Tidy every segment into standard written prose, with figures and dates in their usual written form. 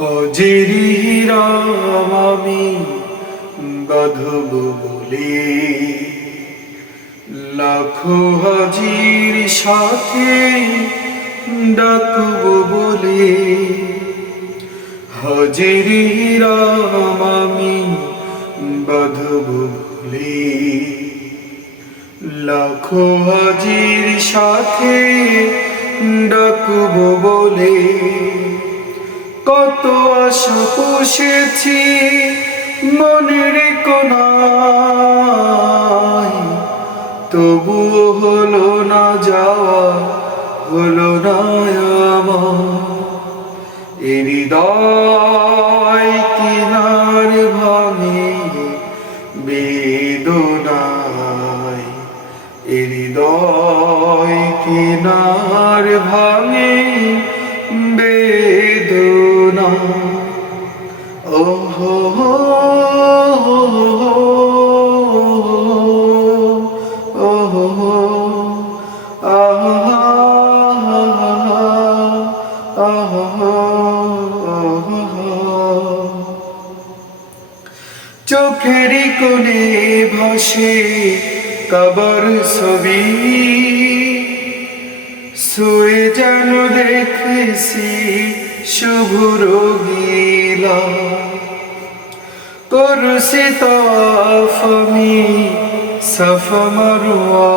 হজিরিরাম আমি বাঁধব বলে, লাখো হাজির সাথে ডাকব বলে। হজিরিরাম আমি বাঁধব বলে, লাখো হাজির সাথে ডাকব বলে। কত আশা পুষেছি মনের কোণায়, তবুও হলো না যাওয়া, হলো না আমার। এ হৃদয় কিনার ভাঙে বেদনায়, এ হৃদয় কিনার ভাঙে বেদনা। ওহো ওহো আহা আহা। চোখেরই কোণে ভাসে কাবার ছবি, শুয়ে যেন দেখেছি শুভ্র গিলা। করছি তাওয়াফ আমি সাফা মারওয়া,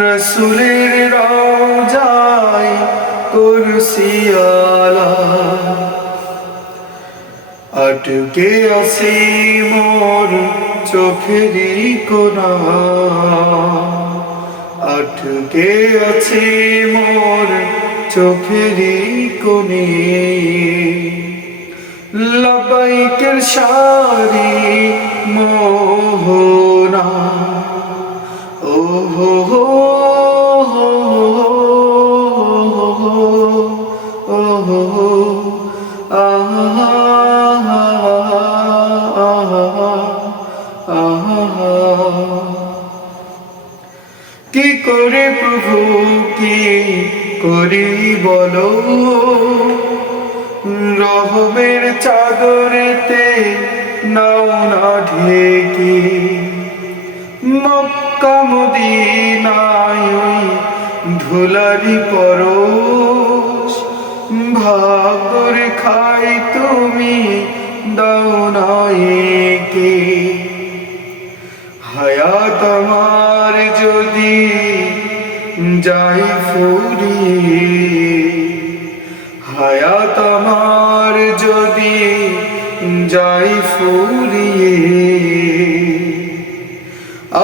রাসূলের রওজায় করছি আলা। আটকে আছি মোর চোখেরই কোণা, আটকে আছে মোর চোখেরই কোণে। লবাইকের সারি মোহনা, ওহো ওহো আহা আহা। কি করে প্রভু কি করি বলো, রহমের চাদরেতে নাও না ঢেকে। মক্কা মদিনায় ওই ধুলারি পরশ, ভাগর খাই তুমি দাও না একে। হায়াত আমার যদি যাই ফুরিয়ে, হায়াত আমার যদি যাই ফুরিয়ে,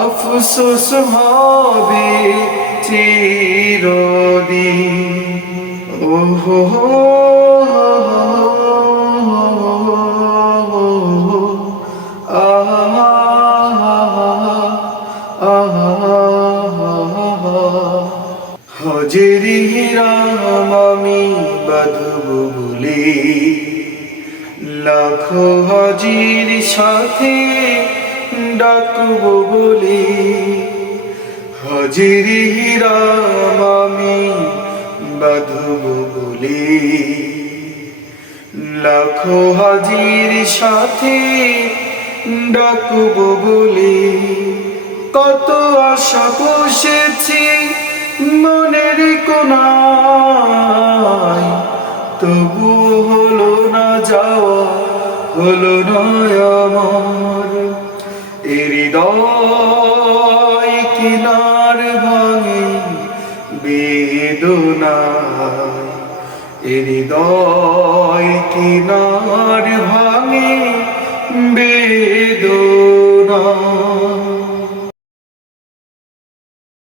আফসোস হবে চিরদিন। ওহো হজিরিরাম আমি বাঁধব বলে, লাখো হাজির সাথে ডাকব বলে। হজিরিরাম আমি বাঁধব বলে, লাখো হাজির সাথে ডাকব বলে। কত আশা পুষেছি মনের কোণায়, তবুও হলো না যাওয়া, হলো না আমার। এ হৃদয় কিনার ভাঙে বেদনায়, এ হৃদয় কিনার ভাঙে